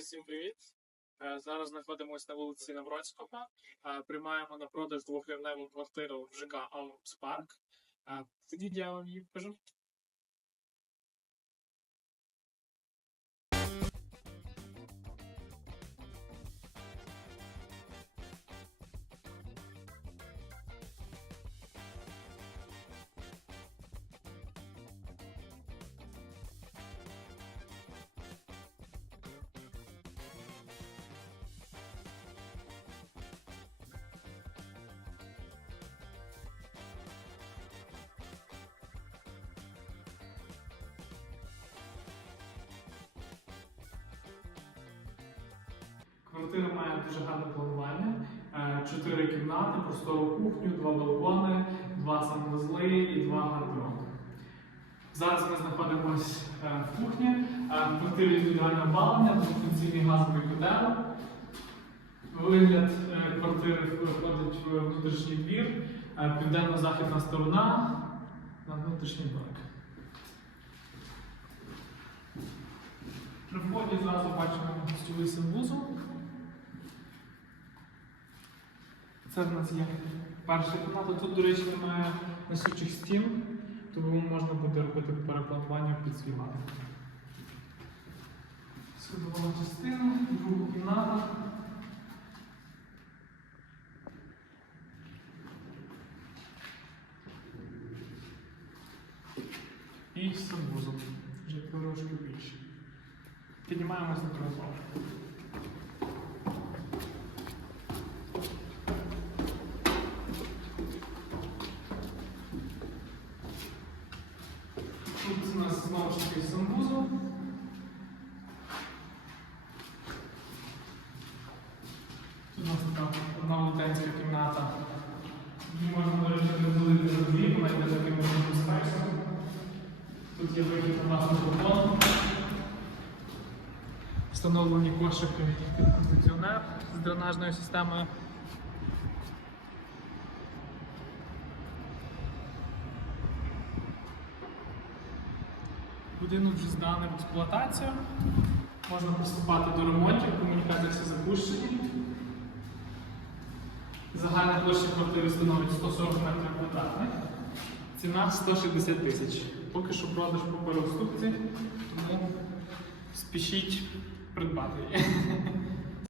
всім привіт. Е, Зараз знаходимося на вулиці Навроцького. Е, Приймаємо на продаж двохрівневу квартиру в ЖК Аумс Парк. Е, Тоді я вам її покажу. Дуже гарне планування. Е, Чотири кімнати, простору кухню, два балкони, два санвузли і два гардероби. Зараз ми знаходимося е, в кухні. Е, В квартирі індивідуальне опалення, двохфункційний газовий котел. Вигляд квартири виходить в внутрішній двір, південно-західна сторона на внутрішній парк. При вході зразу бачимо гостьовий санвузол. Це в нас є перша кімната. Тут, до речі, немає несучих стін, тому можна буде робити перепланування під свій лад. Сходова частина, друга кімната. І санвузол. Вже трошки більше. Піднімаємось на другий знову ж таки санвузол. Тут у нас така одна велетенська кімната. Її можна, до речі, розділити на дві, вона йде таким можливим спексом. Тут є вихід на власний балкон. Встановлені кошики кондиціонер з дренажною системою. Будинок вже зданий в експлуатацію. Можна приступати до ремонтів, комунікації всі запущені. Загальна площа квартири становить 140 метрів квадратних. Ціна 160 тисяч. Поки що продаж по переуступці, тому спішіть придбати її.